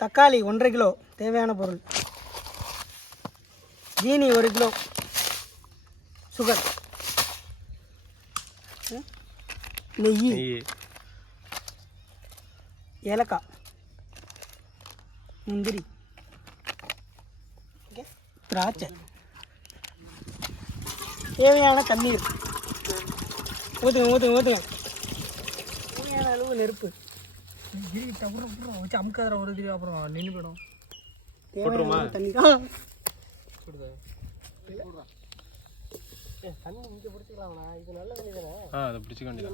தக்காளி 1.5 கிலோ தேவையான பொருள். ஜீனி 1 கிலோ. சுகர். நெய். ஏலக்காய். முந்திரி. திராட்சை. தேவையான தண்ணீர். ஊற்றுங்க. தேவையான அளவு நெருப்பு. வச்சு அமுக்காத ஒரு இது அப்புறம் நின்று போயிடும். தேவையான தண்ணி தண்ணி இங்கே பிடிச்சிக்கலாம்ண்ணா. இது நல்ல தண்ணி தானே? அதை பிடிச்சிக்க வேண்டியது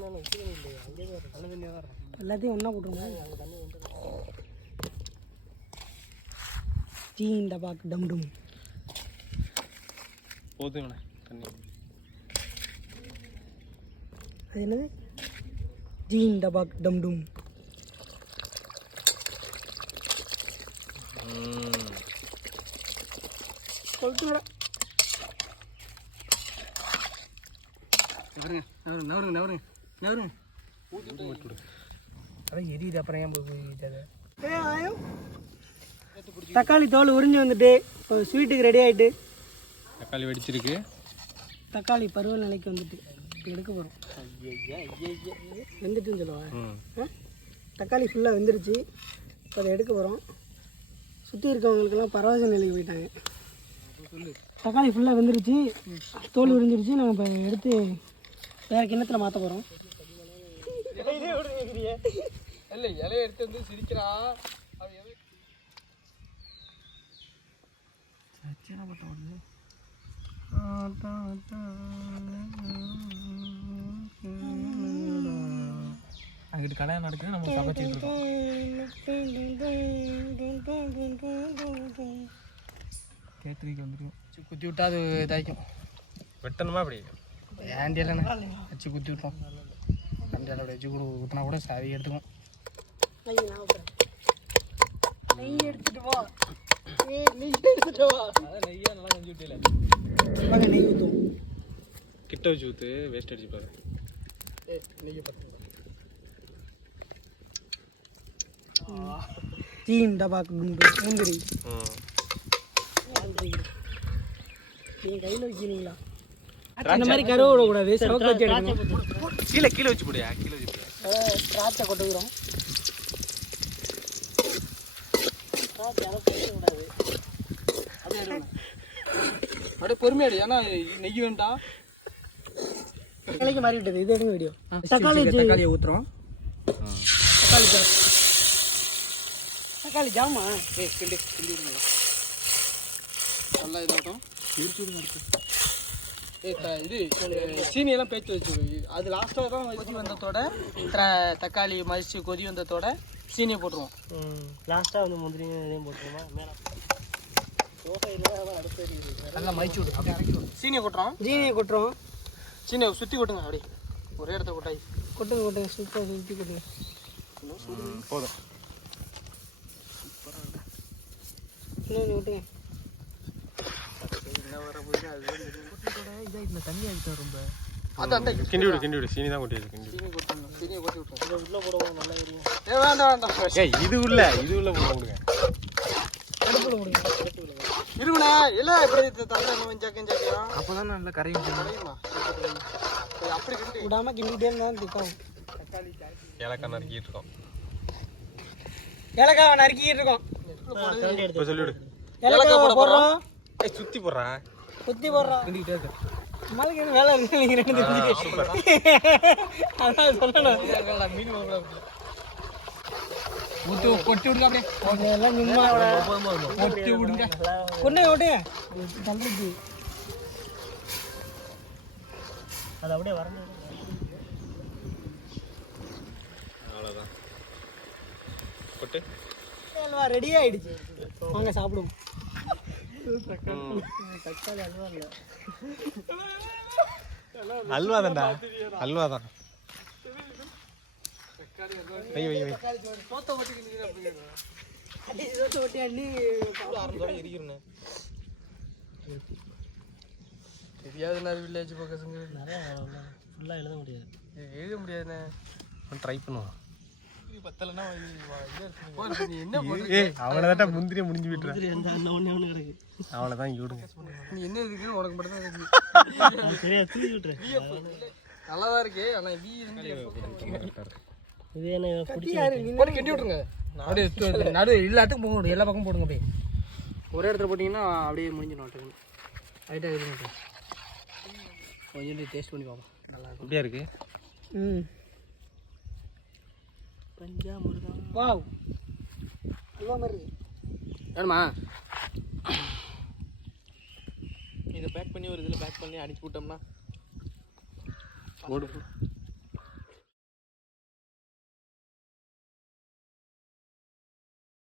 நல்ல தண்ணியாக தான் இருக்கும். எல்லாத்தையும் ஒன்றா போட்டுருமா? அங்கே தண்ணி வந்து டீன் டபாக் டம் டும் போதுங்கண்ணே தண்ணி. அது என்னது? ஜீன் டபாக் டம் டும். கொளுத்துங்கடா. நவருங்க. அதான் எரியுது. அப்புறம் ஏன் போய் தக்காளி தோல் உறிஞ்சி வந்துட்டு இப்போ ஸ்வீட்டுக்கு ரெடி ஆகிட்டு. தக்காளி வெடிச்சிருக்கு. தக்காளி பருவ நிலைக்கு வந்துட்டு எடுக்க போகிறோம். வெந்துட்டுன்னு சொல்லுவா. தக்காளி ஃபுல்லாக வெந்துருச்சு. இப்போ அதை எடுக்க போகிறோம். சுற்றி இருக்கவங்களுக்கெல்லாம் பரவச நிலைக்கு போயிட்டாங்க. தக்காளி ஃபுல்லாக வெந்துருச்சு, தோல் உறிஞ்சிருச்சு. நாங்கள் இப்போ எடுத்து வேறு கிண்ணத்தில் மாற்ற போகிறோம். இல்லை இலையை எடுத்து வந்து சிரிக்கிறா. அங்கிட்டு கல்யாணம் நடக்குது, நம்ம சமைச்சிட்டு இருக்கோம். கேட்டரிக்கு வந்துடும். குத்தி விட்டா அது இதாகிக்கும். வெட்டணுமா அப்படி? ஏண்டி இல்லைண்ணே, வச்சு குத்தி விட்டோம். கண்டியால் அப்படி வச்சு கூட ஊற்றினா கூட சாவி எடுத்துக்கும். நெய் எடுத்துட்டு வா. அதான் நெய்யா நல்லா செஞ்சு விட்டில. நெய் ஊற்றும். கிட்ட வச்சு ஊற்று, வேஸ்ட் அடிச்சு பாரு. நெய்யை பத்து டீன் டபாக் குண்டு முந்திரி. நீங்கள் கையில் வைக்கிறீங்களா? இந்த மாதிரி கருவை விடக்கூடாது. சவுக்கு வச்சு எடுக்கணும். கீழே வச்சு போடியா. கீழே வச்சு போடியா. திராட்சை கொட்டுக்கிறோம். அப்படியே பொறுமையாடு. ஏன்னா நெய் வேண்டாம். தக்காளிக்கு மாறி விட்டது. இது எடுங்க வீடியோ. தக்காளியை ஊற்றுறோம். தக்காளி ஜாமா. கிண்டி நல்லா இதாகட்டும். இது சீனியெல்லாம் பேச்சு வச்சு அது லாஸ்ட்டாக தான் கொதி வந்ததோட தக்காளி மதிச்சு கொதி வந்ததோட சீனியை போட்டுருவோம். லாஸ்ட்டாக வந்து முந்திரியும் இதையும் போட்டுருவோமா? மேலே நல்லா மதிச்சு விட்டு அப்படியே இறக்கிடுவோம். சீனியை கொட்டுறோம். சீனியை சுற்றி கொட்டுங்க. அப்படி ஒரே இடத்த கொட்டாய் கொட்டுங்க. சுற்றி கொட்டுங்க. போதும். இன்னொன்று கொட்டுங்க. தண்ணி ஆகிட்டா ரொம்ப. அதான் கிண்டி விடு. சீனி தான் கொட்டிடுது. சீனியை கொட்டி விட்டுருவோம். உள்ள போடுவோம். நல்லா எரியும். வேண்டாம். இது உள்ள போட விடுங்க. இருங்கண்ணா. இல்லை இப்படி தண்ணி வெஞ்சாக்கியா அப்போதான் நல்லா கரையுமா. அப்படி கிண்டி விடாமல் கிண்டிகிட்டே இருந்தால் திக்கும். ஏலக்காய் நறுக்கிட்டு இருக்கோம். ஏலக்காவை நறுக்கிட்டு இருக்கோம். சொல்லிவிடு. ஏலக்காய் போடுறோம். சுற்றி போடுறான். கிண்டிக்கிட்டே இருக்க. நம்மளுக்கு என்ன வேலை இருக்கு? நீங்கள் ரெண்டு அதான் சொல்லணும். ஊற்று கொட்டி விடுங்க. அப்படியே எல்லாம் சும்மா கொட்டி விடுங்க. கொண்டே தள்ளிச்சு. அது அப்படியே வரணும். அவ்வளோதான். கொட்டு. அல்வா ரெடி ஆகிடுச்சு. வாங்க சாப்பிடுவோம். தக்காளி அல்வா இல்லை, அல்வா தான்டா. அல்வா தான். வை சோத்தை ஒட்டி அண்ணி எரிக்கிறேன். தெரியாதுண்ணா. அது வில்லேஜ் பக்கத்துங்க நிறையா ஃபுல்லாக எழுத முடியாது. எழுத முடியாதுண்ணே. ட்ரை பண்ணுவோம். என்ன அவ்வளோதான் முந்திரியை முடிஞ்சு விட்டுறேன். கிடக்கு அவ்வளோதான் இங்கே விடுங்க. நீ என்ன இருக்குன்னு உனக்கு மட்டும் தான் இருக்கு. சரியா தூக்கி விட்டுறேன். நல்லா தான் இருக்கு ஆனால் வீ இது என்ன போட்டு கட்டி விட்ருங்க. அப்படியே நடு எல்லாத்துக்கும் போக முடியும். எல்லா பக்கமும் போடுங்க. அப்படியே ஒரே இடத்துல போட்டிங்கன்னா அப்படியே முடிஞ்சிடும். டக்குன்னு லைட்டாக இது மட்டும் கொஞ்சம் டேஸ்ட் பண்ணி பார்ப்போம். நல்லா இருக்கும். அப்படியே இருக்கு. பஞ்சாமிர்தம் வாவ் அல்வா மாதிரி இருக்கு. வேணுமா? இதை பேக் பண்ணி ஒரு இதில் பேக் பண்ணி அனுப்பி விட்டோம்னா போடு